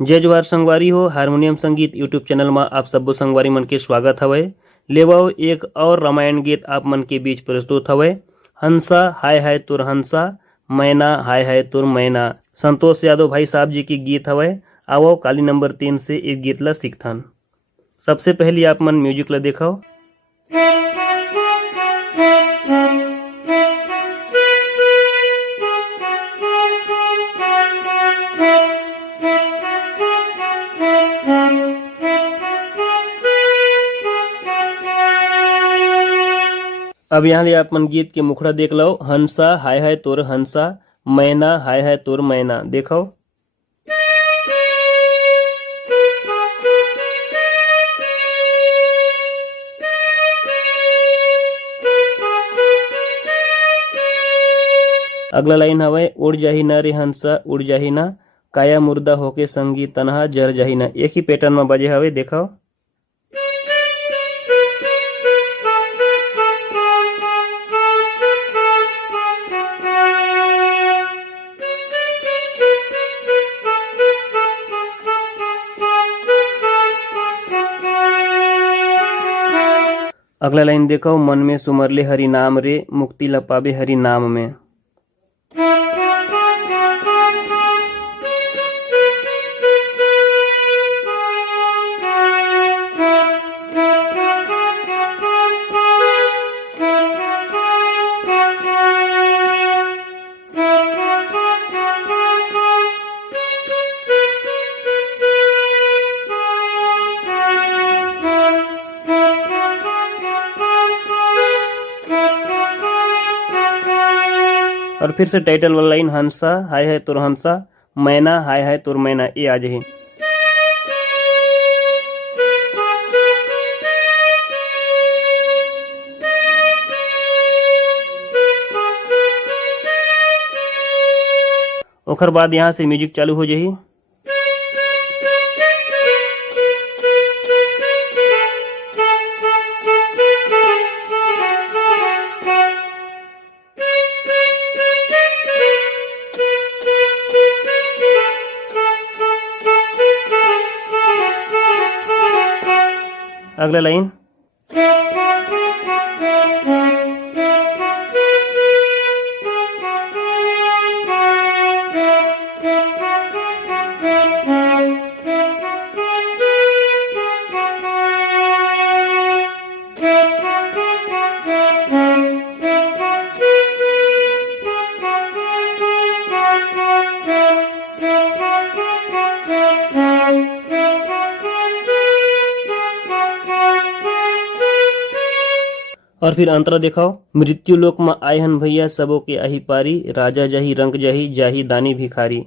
जय जोहार संगवारी हो। हारमोनियम संगीत यूट्यूब चैनल में आप सब्बो संगवारी मन के स्वागत हवय। लेवाओ एक और रामायण गीत आप मन के बीच प्रस्तुत हवय। हंसा हाय हाय तुर हंसा, मैना हाय हाय तुर मैना। संतोष यादव भाई साहब जी की गीत हवय। आओ काली नंबर 3 से इस गीत ला सीखथन। सबसे पहले आप मन म्यूजिक ला देखो। अब यहाँ ले आप मन गीत के मुखड़ा देख लो। हंसा हाय हाय तोर हंसा, मैना हाय हाय तोर मैना। देखो अगला लाइन हवे उड़ जाही ना रे हंसा उड़ जाही ना, काया मुर्दा होके संगी तनहा जर जाही ना। एक ही पैटर्न में बजे हवे। देखो अगला लाइन देखो मन में सुमरले हरि नाम रे, मुक्ति ल पाबे हरि नाम में। और फिर से टाइटल वाला लाइन हंसा हाय हाय तुर हंसा, मैना हाय हाय तुर मैना। ये आ जाए। ओकर बाद यहाँ से म्यूजिक चालू हो जाही। अगला लाइन और फिर अंतरा देखो मृत्यु लोक में आए हन भैया सबों के आही पारी, राजा जाही रंग जाही जाही दानी भिखारी।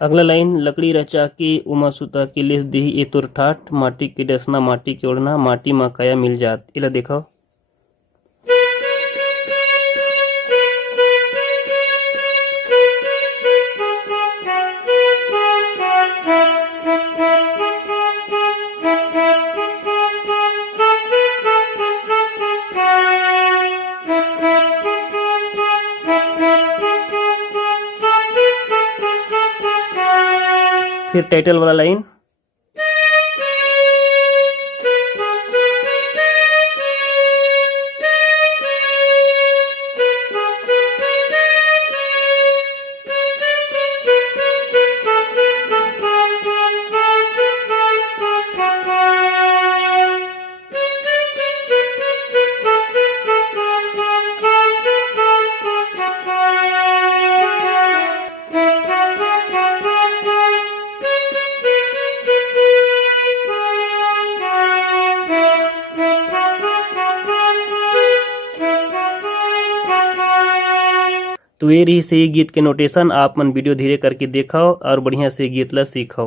अगला लाइन लकड़ी रचा के उमा सुता के लेस देही ए तोर ठाठ, माटी के डसना माटी के ओढ़ना, माटी मा काया मिल जात। इला देखो फिर टाइटल वाला लाइन तो ये रही से गीत के नोटेशन। आप मन वीडियो धीरे करके देखो और बढ़िया से गीत ला सीखो।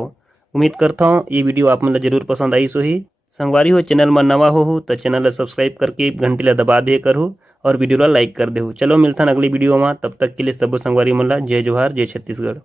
उम्मीद करता हूँ ये वीडियो आप मन ला जरूर पसंद आई सो ही। संगवारी हो चैनल में नवा हो तो चैनल ला सब्सक्राइब करके घंटी ला दबा दे करो और वीडियो ला लाइक कर दे। चलो मिलथन अगली वीडियो में, तब तक के लिए सब संगवारी मन ला जय जोहार, जय छत्तीसगढ़।